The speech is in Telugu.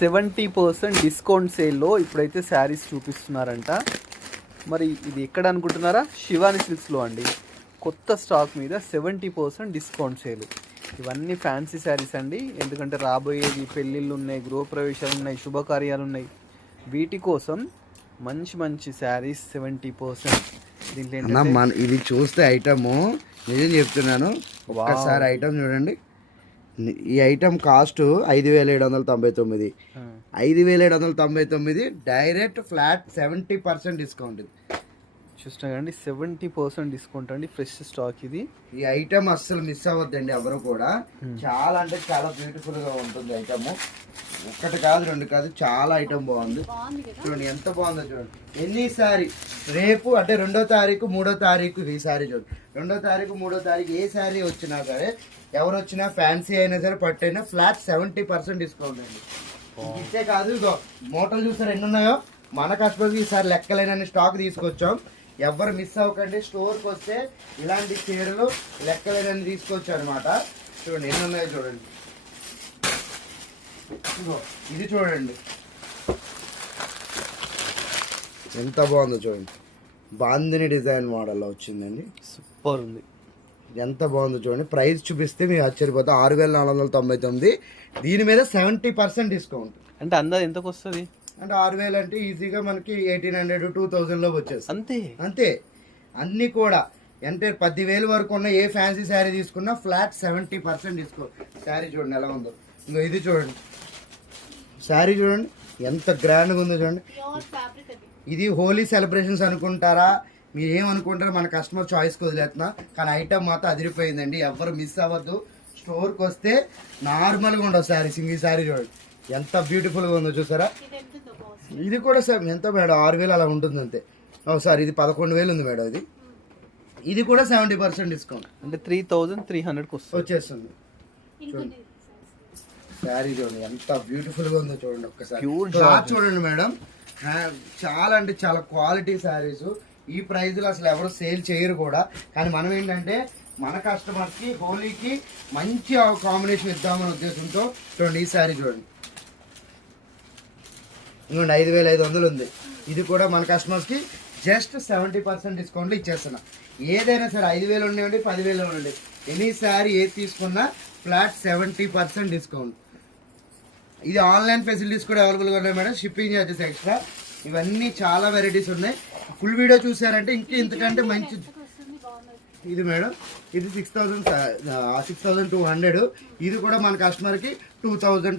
70% డిస్కౌంట్ సేల్లో ఇప్పుడైతే శారీస్ చూపిస్తున్నారంట. మరి ఇది ఎక్కడ అనుకుంటున్నారా? శివాని సిల్క్స్లో అండి. కొత్త స్టాక్ మీద 70% డిస్కౌంట్ సేలు. ఇవన్నీ ఫ్యాన్సీ శారీస్ అండి. ఎందుకంటే రాబోయేది పెళ్ళిళ్ళు ఉన్నాయి, గృహప్రవేశాలు ఉన్నాయి, శుభకార్యాలు ఉన్నాయి. వీటి కోసం మంచి మంచి శారీస్ 70%. దీంట్లో ఇది చూస్తే ఐటము నిజం చెప్తున్నాను, ఒక్కసారి ఐటమ్ చూడండి. ఈ item cost 5,799. 5,799 direct flat 70% discount. ఇది చూస్తున్నా కదండి, 70% డిస్కౌంట్ అండి. ఫ్రెష్ స్టాక్ ఇది. ఈ ఐటమ్ అస్సలు మిస్ అవ్వద్దండి ఎవరు కూడా. చాలా అంటే చాలా బ్యూటిఫుల్ గా ఉంటుంది ఐటమ్. ఒక్కటి కాదు, రెండు కాదు, చాలా ఐటమ్ బాగుంది. చూడండి ఎంత బాగుందో చూడండి. ఎన్ని సారీ రేపు అంటే 2వ తారీఖు 3వ తారీఖు ఈ సారీ చూడండి. 2వ తారీఖు 3వ తారీఖు ఏ సారీ వచ్చినా సరే, ఎవరు వచ్చినా ఫ్యాన్సీ అయినా సరే పట్టైనా ఫ్లాట్ 70% డిస్కౌంట్ అండి. ఇచ్చే కాదు, ఇగో మోటార్లు చూసారు ఎన్ని ఉన్నాయో. మన కస్టమర్కి ఈసారి లెక్కలేనని స్టాక్ తీసుకొచ్చాం. ఎవరు మిస్ అవ్వకండి. స్టోర్కి వస్తే ఇలాంటి చీరలు లెక్కలేనని తీసుకొచ్చాం అనమాట. చూడండి ఎన్ని ఉన్నాయో చూడండి. ఇది చూడండి ఎంత బాగుందో చూడండి. బాందిని డిజైన్ మోడల్లో వచ్చిందండి. సూపర్ ఉంది. ఎంత బాగుందో చూడండి. ప్రైస్ చూపిస్తే మీరు ఆశ్చర్యపోతారు. 6,499. దీని మీద 70% డిస్కౌంట్. అంటే అందాజ ఎంతకు వస్తుంది? అంటే 6,000 అంటే ఈజీగా మనకి 1,800 2,000లో వచ్చేస్తుంది. అంతే అంతే. అన్నీ కూడా అంటే 10,000 వరకు ఉన్న ఏ ఫ్యాన్సీ శారీ తీసుకున్నా ఫ్లాట్ 70% డిస్కౌంట్. శారీ చూడండి ఎలా ఉందో. ఇంకో ఇది చూడండి, శారీ చూడండి ఎంత గ్రాండ్గా ఉందో చూడండి. ఇది హోలీ సెలబ్రేషన్స్ అనుకుంటారా, మీరు ఏమనుకుంటారో మన కస్టమర్ చాయిస్కి వదిలేస్తున్నా. కానీ ఐటమ్ మాత్రం అదిరిపోయిందండి. ఎవరు మిస్ అవ్వద్దు. స్టోర్కి వస్తే నార్మల్గా ఉండవు శారీస్. ఇంక ఈ శారీ చూడండి ఎంత బ్యూటిఫుల్గా ఉందో చూసారా. ఇది కూడా సార్ ఎంత మేడం 6,000 అలా ఉంటుంది అంతే. సార్ ఇది 11,000 ఉంది మేడం. ఇది కూడా 70% డిస్కౌంట్ అంటే 3,300 వచ్చేస్తుంది. చూడండి శారీ చూడండి ఎంత బ్యూటిఫుల్గా ఉందో చూడండి. ఒక్కసారి క్లాత్ చూడండి మేడం. చాలా అంటే చాలా క్వాలిటీ శారీస్. ఈ ప్రైజ్లో అసలు ఎవరు సేల్ చేయరు కూడా. కానీ మనం ఏంటంటే మన కస్టమర్కి హోలీకి మంచి కాంబినేషన్ ఇద్దామనే ఉద్దేశంతో చూడండి ఈ శారీ చూడండి. ఇంకోండి 5,500 ఉంది. ఇది కూడా మన కస్టమర్స్కి జస్ట్ 70% డిస్కౌంట్లో ఇచ్చేస్తున్నా. ఏదైనా సరే 5,000 ఉండండి 10,000 ఉండండి, ఎనీ శారీ ఏది తీసుకున్నా ఫ్లాట్ 70% డిస్కౌంట్. ఇది ఆన్లైన్ ఫెసిలిటీస్ కూడా అవైలబుల్గా ఉన్నాయి మేడం. Shipping charges extra. ఇవన్నీ చాలా వెరైటీస్ ఉన్నాయి. ఫుల్ వీడియో చూసారంటే ఇంతకంటే మంచి. ఇది మేడం ఇది 6,200. ఇది కూడా మన కస్టమర్కి 2,000